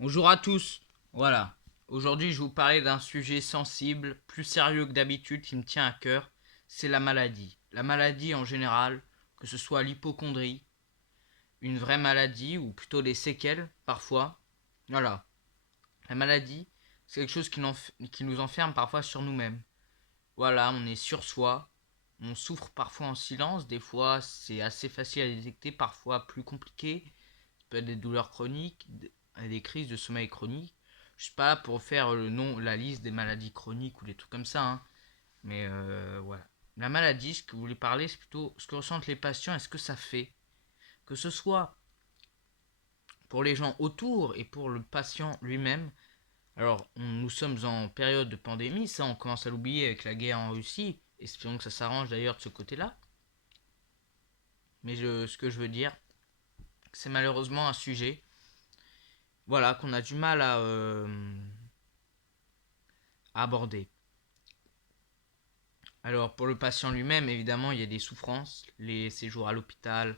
Bonjour à tous. Voilà. Aujourd'hui, je vais vous parler d'un sujet sensible, plus sérieux que d'habitude, qui me tient à cœur. C'est la maladie. La maladie en général, que ce soit l'hypocondrie, une vraie maladie ou plutôt des séquelles parfois. Voilà. La maladie, c'est quelque chose qui nous enferme parfois sur nous-mêmes. Voilà, on est sur soi. On souffre parfois en silence. Des fois, c'est assez facile à détecter, parfois plus compliqué. Ça peut être des douleurs chroniques, des crises de sommeil chronique. Je suis pas là pour faire la liste des maladies chroniques ou des trucs comme ça, hein. Mais voilà. La maladie, ce que vous voulez parler, c'est plutôt ce que ressentent les patients et ce que ça fait. Que ce soit pour les gens autour et pour le patient lui-même. Alors, nous sommes en période de pandémie, ça on commence à l'oublier avec la guerre en Russie. Espérons que ça s'arrange d'ailleurs de ce côté-là. Mais ce que je veux dire, c'est malheureusement un sujet, voilà, qu'on a du mal à aborder. Alors pour le patient lui-même, évidemment, il y a des souffrances, les séjours à l'hôpital,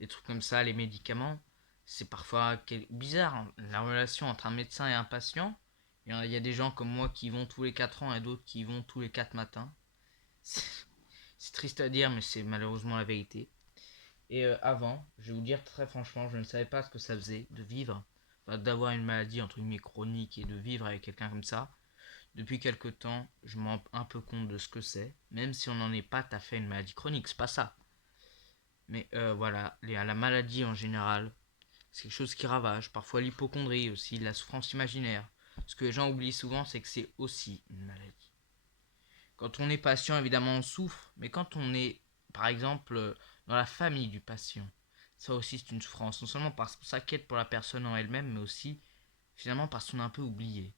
des trucs comme ça, les médicaments. C'est parfois bizarre, hein, la relation entre un médecin et un patient. Il y a des gens comme moi qui y vont tous les 4 ans et d'autres qui y vont tous les 4 matins. C'est triste à dire, mais c'est malheureusement la vérité. Et avant, je vais vous dire très franchement, je ne savais pas ce que ça faisait de vivre, enfin, d'avoir une maladie entre guillemets chronique et de vivre avec quelqu'un comme ça. Depuis quelque temps, je me rends un peu compte de ce que c'est, même si on n'en est pas tout à fait une maladie chronique, c'est pas ça. Mais voilà, la maladie en général, c'est quelque chose qui ravage, parfois l'hypocondrie aussi, la souffrance imaginaire. Ce que les gens oublient souvent, c'est que c'est aussi une maladie. Quand on est patient, évidemment, on souffre, mais quand on est, par exemple, dans la famille du patient, ça aussi c'est une souffrance, non seulement parce qu'on s'inquiète pour la personne en elle-même, mais aussi finalement parce qu'on est un peu oublié.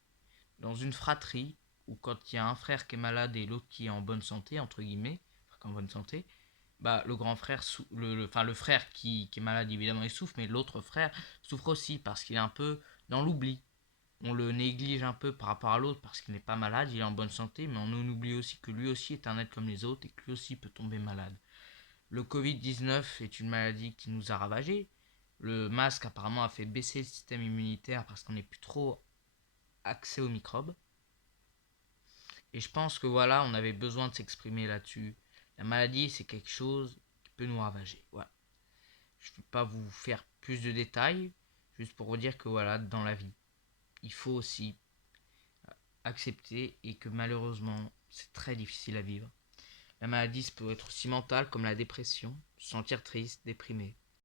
Dans une fratrie, ou quand il y a un frère qui est malade et l'autre qui est en bonne santé, entre guillemets, en bonne santé, bah le grand frère, le frère qui est malade, évidemment, il souffre, mais l'autre frère souffre aussi parce qu'il est un peu dans l'oubli. On le néglige un peu par rapport à l'autre parce qu'il n'est pas malade, il est en bonne santé, mais on oublie aussi que lui aussi est un être comme les autres et que lui aussi peut tomber malade. Le Covid-19 est une maladie qui nous a ravagés. Le masque apparemment a fait baisser le système immunitaire parce qu'on n'est plus trop accès aux microbes. Et je pense que voilà, on avait besoin de s'exprimer là-dessus. La maladie, c'est quelque chose qui peut nous ravager. Voilà. Je ne vais pas vous faire plus de détails, juste pour vous dire que voilà, dans la vie, il faut aussi accepter et que malheureusement, c'est très difficile à vivre. La maladie, ça peut être aussi mentale comme la dépression, se sentir triste, déprimé.